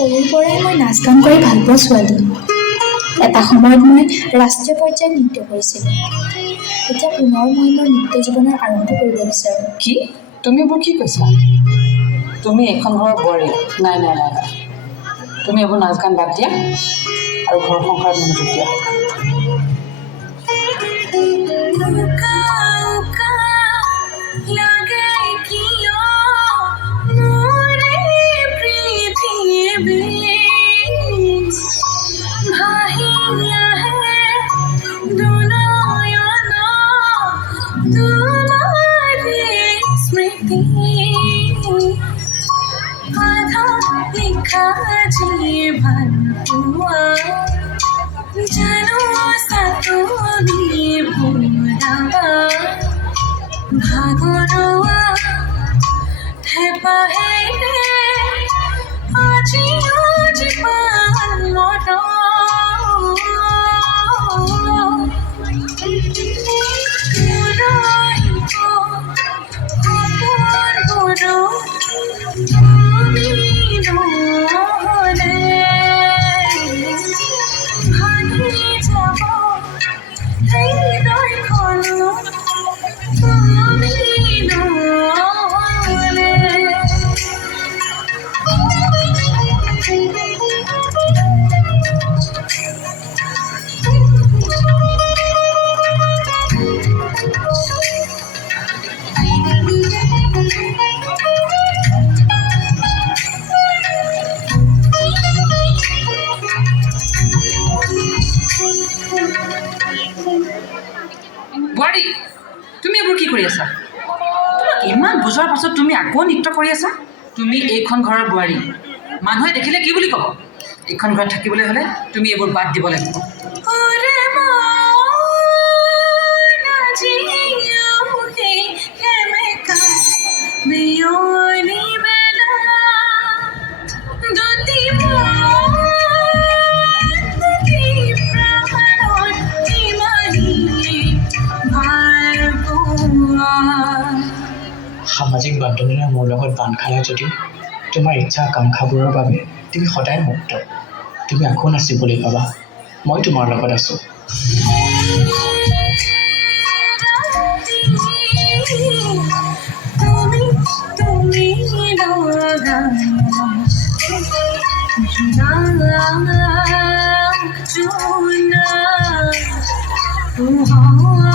সৰুৰ পৰাই মই নাচ গান কৰি ভাল পোৱা ছোৱালী। এটা সময়ত মই ৰাষ্ট্ৰীয় পৰ্যায়ত নৃত্য কৰিছিলোঁ। এতিয়া পুনৰ মই মোৰ নৃত্য জীৱনৰ আৰম্ভ কৰিব বিচাৰোঁ। কি? তুমি এইবোৰ কি কৈছা? তুমি এখন ঘৰৰ বোৱাৰী। নাই নাই নাই নাই, তুমি এইবোৰ নাচ গান বাদ দিয়া আৰু ঘৰ সংসাৰত মনোযোগ দিয়া। বোৱাৰী, তুমি এইবোৰ কি কৰি আছা? ইমান বুজোৱাৰ পাছত তুমি আকৌ নৃত্য কৰি আছা? তুমি এইখন ঘৰৰ বোৱাৰী, মানুহে দেখিলে কি বুলি ক'ব? এইখন ঘৰত থাকিবলৈ হ'লে তুমি এইবোৰ বাদ দিব লাগিব। সামাজিক বান্ধোনেৰে মোৰ লগত বান্ধ খালা যদিও তোমাৰ ইচ্ছা আকাংক্ষাবোৰৰ বাবে তুমি সদায় মুক্ত। তুমি আকৌ নাচিবলৈ পাবা, মই তোমাৰ লগত আছো। Oh